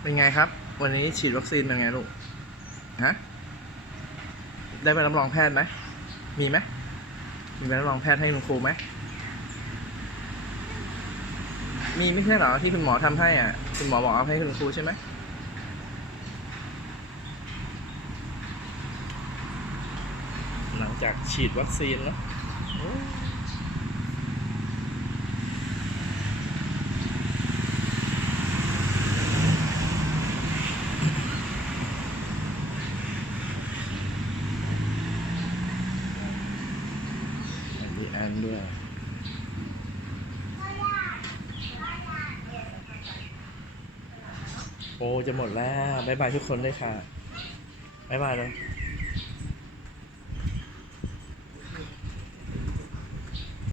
เป็นไงครับ วันนี้ฉีดวัคซีนเป็นไงลูก ฮะ ได้ใบรับรองแพทย์ไหม มีไหม มีใบรับรองแพทย์ให้คุณครูไหม มีไม่ใช่หรอที่คุณหมอทำให้อะ คุณหมอบอกเอาให้คุณครูใช่ไหมหลังจากฉีดวัคซีนแล้วโอันด้วยโอ้จะหมดแล้ว บ๊ายบายทุกคนเลยค่ะ บ๊ายบายเลย